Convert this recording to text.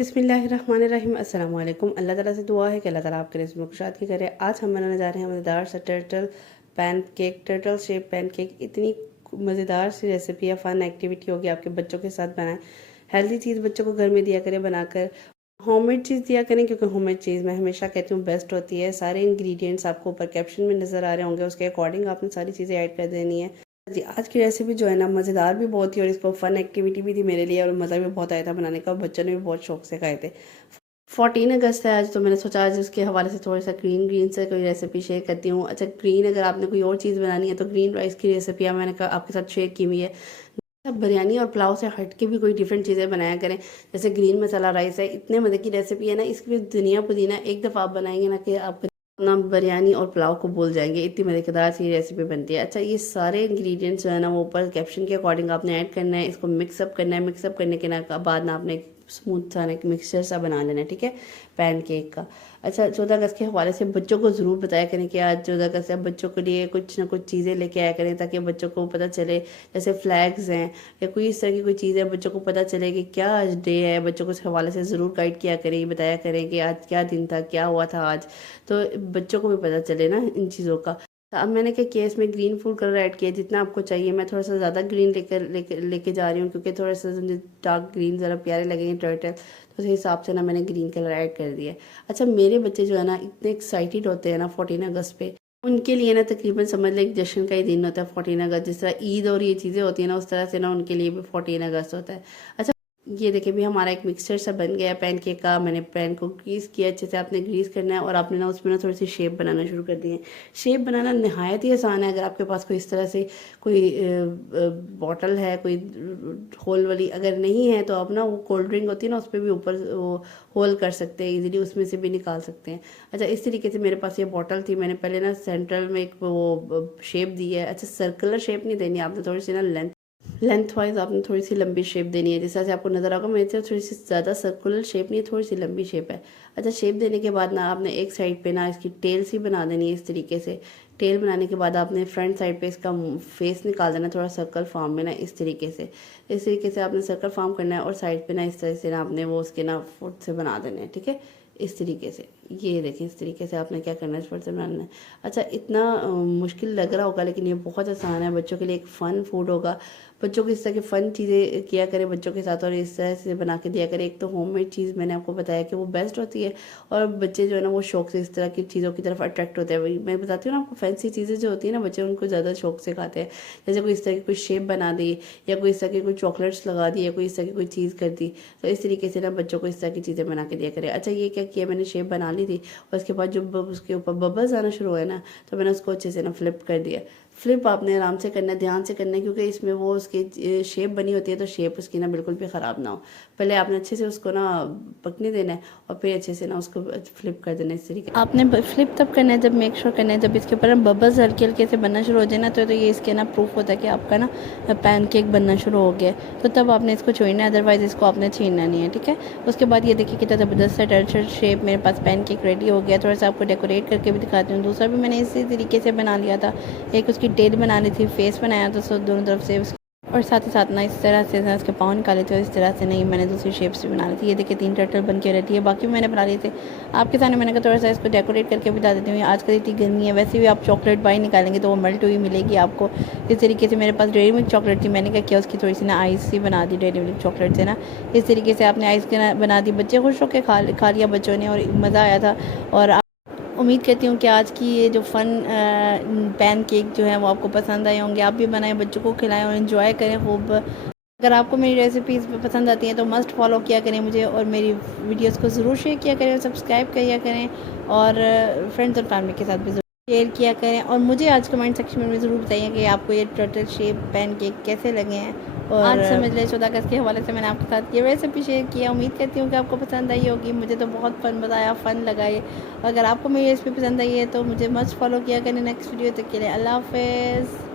बिस्मिल्लाहिर्रहमानिर्रहीम अस्सलाम वालेकुम। अल्लाह ताला से दुआ है कि अल्लाह ताला आपके रिज़्क़ में कुशादगी करे। आज हम बनाने जा रहे हैं मज़ेदार सा टर्टल शेप पैनकेक। इतनी मज़ेदार सी रेसिपी है, फ़न एक्टिविटी होगी, आपके बच्चों के साथ बनाएं। हेल्दी चीज़ बच्चों को घर में दिया करें बनाकर। होममेड चीज़ दिया करें, क्योंकि होममेड चीज़ मैं हमेशा कहती हूँ बेस्ट होती है। सारे इंग्रेडिएंट्स आपको ऊपर कैप्शन में नज़र आ रहे होंगे, उसके अकॉर्डिंग आपने सारी चीज़ें ऐड कर देनी है। जी, आज की रेसिपी जो है ना मज़ेदार भी बहुत थी और इसको फ़न एक्टिविटी भी थी मेरे लिए, और मज़ा भी बहुत आया था बनाने का। बच्चों ने भी बहुत शौक से खाए थे। 14 अगस्त है आज, तो मैंने सोचा आज उसके हवाले से थोड़ा सा ग्रीन से कोई रेसिपी शेयर करती हूँ। अच्छा, ग्रीन अगर आपने कोई और चीज़ बनानी है तो ग्रीन राइस की रेसिपी मैंने आपके साथ शेयर की हुई है। अब बिरयानी और पुलाव से हट के भी कोई डिफरेंट चीज़ें बनाया करें। जैसे ग्रीन मसाला राइस है, इतने मज़े की रेसिपी है ना, इसकी भी दुनिया पुदीना। एक दफ़ा आप बनाएंगे ना कि आप ना बिरयानी और पुलाव को भूल जाएंगे, इतनी मज़ेदार सी रेसिपी बनती है। अच्छा, ये सारे इंग्रेडिएंट्स जो है ना वो ऊपर कैप्शन के अकॉर्डिंग आपने ऐड करना है। इसको मिक्सअप करना है। मिक्सअप करने के बाद ना आपने स्मूथ सा एक मिक्सचर सा बना लेना है, ठीक है, पैन केक का। अच्छा, 14 अगस्त के हवाले से बच्चों को ज़रूर बताया करें कि आज 14 अगस्त से बच्चों के लिए कुछ ना कुछ चीज़ें लेके आया करें, ताकि बच्चों को पता चले। जैसे फ्लैग्स हैं या कोई इस तरह की कोई चीज़ है, बच्चों को पता चले कि क्या आज डे है। बच्चों को इस हवाले से ज़रूर गाइड किया करें, बताया करें कि आज क्या दिन था, क्या हुआ था आज, तो बच्चों को भी पता चले ना इन चीज़ों का। अब मैंने क्या किया, इसमें ग्रीन फूड कलर ऐड किया जितना आपको चाहिए। मैं थोड़ा सा ज़्यादा ग्रीन लेके जा रही हूँ, क्योंकि थोड़ा सा डार्क ग्रीन ज़रा प्यारे लगेंगे टर्टल, तो उस हिसाब से ना मैंने ग्रीन कलर ऐड कर दिया। अच्छा, मेरे बच्चे जो है ना इतने एक्साइटेड होते हैं ना 14 अगस्त पे। उनके लिए ना तकरीबन समझ लें एक जश्न का ही दिन होता है 14 अगस्त। जिस तरह ईद और ये चीज़ें होती हैं ना, उस तरह से ना उनके लिए भी 14 अगस्त होता है। अच्छा, ये देखिए भी हमारा एक मिक्सचर सा बन गया है पैन केक का। मैंने पैन को ग्रीस किया अच्छे से। आपने ग्रीस करना है और आपने ना उसमें ना थोड़ी सी शेप बनाना शुरू कर दी है। शेप बनाना नहायत ही आसान है। अगर आपके पास कोई इस तरह से कोई बॉटल है, कोई होल वाली, अगर नहीं है तो आप ना वो कोल्ड ड्रिंक होती है ना, उस पर भी ऊपर वो होल कर सकते हैं इजीली, उसमें से भी निकाल सकते हैं। अच्छा, इस तरीके से मेरे पास ये बॉटल थी। मैंने पहले ना सेंट्रल में एक वो शेप दी है। अच्छा, सर्कुलर शेप नहीं देनी, आपने थोड़ी सी ना लेंथ वाइज आपने थोड़ी सी लंबी शेप देनी है। जिस तरह से आपको नज़र आएगा, मेरी तरफ थोड़ी सी ज़्यादा सर्कुलर शेप नहीं है, थोड़ी सी लंबी शेप है। अच्छा, शेप देने के बाद ना आपने एक साइड पे ना इसकी टेल सी बना देनी है इस तरीके से। टेल बनाने के बाद आपने फ्रंट साइड पे इसका फेस निकाल देना थोड़ा सर्कल फॉर्म में ना, इस तरीके से। इस तरीके से आपने सर्कल फॉर्म करना है और साइड पे ना इस तरह से ना आपने वो उसके ना फुट से बना देने हैं, ठीक है, इस तरीके से। ये देखिए, इस तरीके से आपने क्या करना है, इस पर से बनाना है। अच्छा, इतना मुश्किल लग रहा होगा, लेकिन ये बहुत आसान है। बच्चों के लिए एक फ़न फूड होगा। बच्चों को इस तरह की फ़न चीज़ें किया करें बच्चों के साथ, और इस तरह से बना के दिया करें। एक तो होममेड चीज़ मैंने आपको बताया कि वो बेस्ट होती है, और बच्चे जो है ना वो शौक से इस तरह की चीज़ों की तरफ अट्रैक्ट होते हैं। वही मैं बताती हूँ ना आपको, फैंसी चीज़ें जो होती है ना, बच्चे उनको ज़्यादा शौक से खाते हैं। जैसे कोई इस तरह की कोई शेप बना दी, या कोई इस तरह की कोई चॉकलेट्स लगा दी, या कोई इस तरह की कोई चीज़ कर दी, तो इस तरीके से ना बच्चों को इस तरह की चीज़ें बना के दिया करें। अच्छा, ये क्या किया, मैंने शेप बना ली थी, और उसके बाद जब उसके ऊपर बबल्स आना शुरू हुए ना, तो मैंने उसको अच्छे से ना फ्लिप कर दिया। फ्लिप आपने आराम से करना है, ध्यान से करना है, क्योंकि इसमें वो उसकी शेप बनी होती है, तो शेप उसकी ना बिल्कुल भी ख़राब ना हो। पहले आपने अच्छे से उसको ना पकने देना है, और फिर अच्छे से ना उसको फ्लिप कर देना है इस तरीके। आपने फ्लिप तब करना है जब मेक श्योर करना है जब इसके ऊपर बबल्स हल्के हल्के से बनना शुरू हो जाए ना, तो ये इसके ना प्रूफ होता है कि आपका ना पैन केक बनना शुरू हो गया। तो तब आपने इसको छोड़ना है, अदरवाइज़ इसको आपने छीनना नहीं है, ठीक है। उसके बाद ये देखिए कितना ज़बरदस्त सा टर्टल शेप मेरे पास पैन केक रेडी हो गया। थोड़ा सा आपको डेकोरेट करके भी दिखाती हूँ। दूसरा भी मैंने इसी तरीके से बना लिया था। एक उसकी टेल बनानी थी, फेस बनाया था, सो दोनों तरफ से और साथ ही साथ ना इस तरह से ना इसके पाँव निकाले थे, और इस तरह से नहीं मैंने दूसरी शेप्स भी बना ली थी। ये देखिए 3 टर्टल बन के रहती है, बाकी मैंने बना लिए थे आपके सामने। मैंने कहा थोड़ा सा इसको डेकोरेट करके बता देती हूँ। आजकल इतनी गर्मी है, वैसे भी आप चॉकलेट बाई निकालेंगे तो वो मेल्ट हुई मिलेगी आपको। इस तरीके से मेरे पास डेयरी मिल्क चॉकलेट थी, मैंने क्या किया उसकी थोड़ी सी ना आइस सी बना दी डेयरी मिल्क चॉकलेट से ना। इस तरीके से आपने आइस बना दी, बच्चे खुश होकर खा लिया बच्चों ने, और मज़ा आया था। और उम्मीद करती हूँ कि आज की ये जो फ़न पैन केक जो है वो आपको पसंद आए होंगे। आप भी बनाएं, बच्चों को खिलाएं और इन्जॉय करें खूब। अगर आपको मेरी रेसिपीज़ पसंद आती हैं तो मस्ट फॉलो किया करें मुझे, और मेरी वीडियोस को ज़रूर शेयर किया करें और सब्सक्राइब किया करें, और फ्रेंड्स और फैमिली के साथ भी ज़रूर शेयर किया करें। और मुझे आज कमेंट सेक्शन में ज़रूर बताइए कि आपको ये टर्टल शेप पैन केक कैसे लगे हैं। और आज समझ लें 14 अगस्त के हवाले से मैंने आपके साथ ये रेसिपी शेयर किया। उम्मीद करती हूँ कि आपको पसंद आई होगी। मुझे तो बहुत फ़न लगा ये। अगर आपको मेरी रेसिपी पसंद आई है तो मुझे मस्ट फॉलो किया करें। नेक्स्ट वीडियो तक के लिए अल्लाह हाफ़िज़।